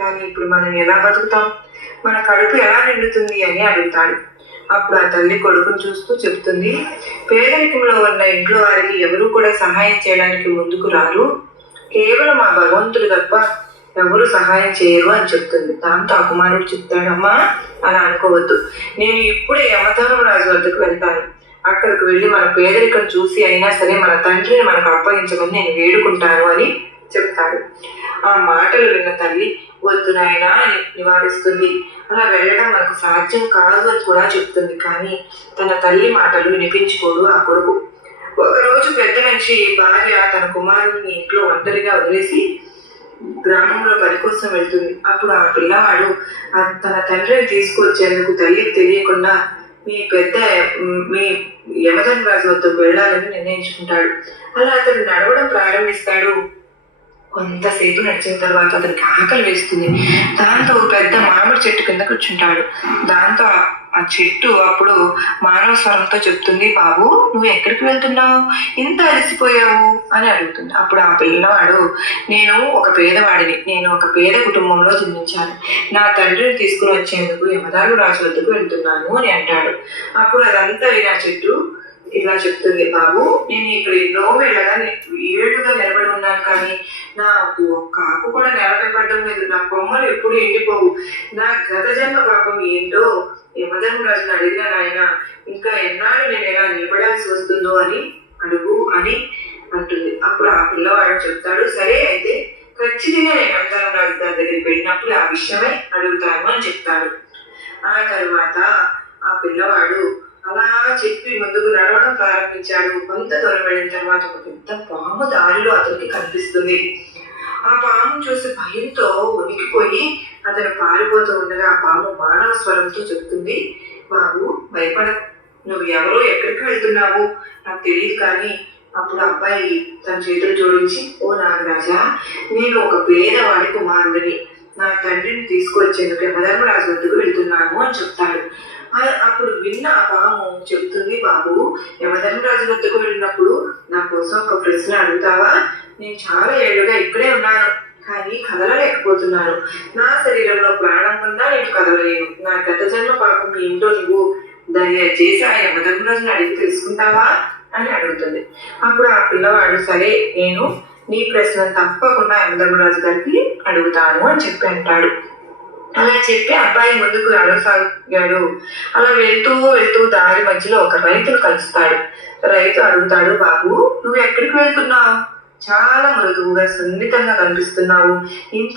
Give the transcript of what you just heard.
కానీ ఇప్పుడు మనం ఎలా బతుకుతాం, మన కడుపు ఎలా నిండుతుంది అని అడుగుతాడు. అప్పుడు ఆ తల్లి కొడుకును చూస్తూ చెప్తుంది, పేదరికంలో ఉన్న ఇంట్లో వారికి ఎవరు కూడా సహాయం చేయడానికి ముందుకు రారు, కేవలం ఆ భగవంతుడు తప్ప ఎవరు సహాయం చేయరు అని చెప్తుంది. దాంతో ఆ కుమారుడు చెప్తాడమ్మా, అలా అనుకోవద్దు, నేను ఇప్పుడే యమధర్మరాజు వద్దకు వెళ్తాను. అక్కడికి వెళ్ళి మన పేదరికం చూసి అయినా సరే మన తండ్రిని మనకు అప్పగించమని నేను వేడుకుంటాను అని చెప్తాడు. ఆ మాటలు విన్న తల్లి వద్దు నాయనా అని నివారిస్తుంది. అలా వెళ్ళడం మనకు సాధ్యం కాదు అని కూడా చెప్తుంది. కానీ తన తల్లి మాటలు వినిపించుకోడు ఆ కొడుకు. ఒకరోజు పెద్ద మనిషి భార్య తన కుమారుడిని ఇంట్లో ఒంటరిగా వదిలేసి గ్రామంలో పని కోసం వెళ్తుంది. అప్పుడు ఆ పిల్లవాడు తన తండ్రిని తీసుకొచ్చేందుకు తల్లికి తెలియకుండా మీ యమధర్మరాజు వద్దకు వెళ్ళాలని నిర్ణయించుకుంటాడు. అలా అతడు నడవడం ప్రారంభిస్తాడు. కొంతసేపు నడిచిన తర్వాత అతనికి ఆకలి వేస్తుంది. దాంతో పెద్ద మామిడి చెట్టు కింద కూర్చుంటాడు. దాంతో ఆ చెట్టు అప్పుడు మానవ స్వరంతో చెప్తుంది, బాబు నువ్వు ఎక్కడికి వెళ్తున్నావు, ఇంత అలసిపోయావు అని అడుగుతుంది. అప్పుడు ఆ పిల్లవాడు, నేను ఒక పేదవాడిని, నేను ఒక పేద కుటుంబంలో జన్మించాను, నా తండ్రిని తీసుకుని వచ్చేందుకు యమధర్మరాజు వద్దకు వెళ్తున్నాను అని అంటాడు. అప్పుడు అదంతా విని ఆ చెట్టు ఇలా చెప్తుంది, బాబు నేను ఇక్కడ ఎన్నో ఏళ్ళుగా నిలబడి ఉన్నాను, కానీ నాకు ఒక్క ఆకు కూడా నేలపై పడడం లేదు, నా కొమ్మలు ఎప్పుడు ఎండిపోవు, నా గత జన్మ పాపం ఏంటో యమధర్మరాజుని అడిగిన ఆయన ఇంకా ఎన్నాళ్ళు నేను ఎలా నిలబడాల్సి వస్తుందో అని అడుగు అని అంటుంది. అప్పుడు ఆ పిల్లవాడు చెప్తాడు, సరే అయితే ఖచ్చితంగా నేను యమధర్మరాజు గారి దగ్గరికి వెళ్ళినప్పుడు ఆ విషయమై అడుగుతాను అని చెప్తాడు. ఆ తర్వాత ఆ పిల్లవాడు అలా చెప్పి ముందుకు నడవడం ప్రారంభించాడు. కొంత దూరం వెళ్ళిన తర్వాత ఒక పెద్ద పాము దారిలో అతనికి కనిపిస్తుంది. ఆ పాము చూసి భయంతో ఉనికిపోయి అతను పారిపోతూ ఉండగా ఆ పాము మానవ స్వరంతో చెప్తుంది, బాబు భయపడ, నువ్వు ఎవరో ఎక్కడికి వెళ్తున్నావు నాకు తెలియదు. కానీ అప్పుడు అబ్బాయి తన చేతులు జోడించి, ఓ నాగరాజా, నేను ఒక పేదవాడి కుమారుడిని, నా తండ్రిని తీసుకొచ్చేందుకు యమధర్మరాజు వద్దకు వెళ్తున్నాను అని చెప్తాడు. అప్పుడు విన్న ఆ పాము చెప్తుంది, బాబు యమధర్మరాజు వద్దకు వెళ్ళినప్పుడు నా కోసం ఒక ప్రశ్న అడుగుతావా, నేను చాలా ఏళ్ళుగా ఇక్కడే ఉన్నాను కానీ కదలలేకపోతున్నాను, నా శరీరంలో ప్రాణం ఉన్నా నేను కదలలేను, నా గత జన్మ పాపం ఏంటో నువ్వు దయచేసి ఆ యమధర్మరాజుని అడిగి తెలుసుకుంటావా అని అడుగుతుంది. అప్పుడు ఆ పిల్లవాడు, సరే నేను నీ ప్రశ్న తప్పకుండా యమధర్మరాజు గారికి అడుగుతాను అని చెప్పి అంటాడు. అలా చెప్పి అబ్బాయి ముందుకు నడవసాగాడు. అలా వెళ్తూ వెళ్తూ దారి మధ్యలో ఒక రైతును కలుస్తాడు. రైతు అడుగుతాడు, బాబు నువ్వు ఎక్కడికి వెళ్తున్నావు, చాలా మృదువుగా సున్నితంగా కనిపిస్తున్నావు,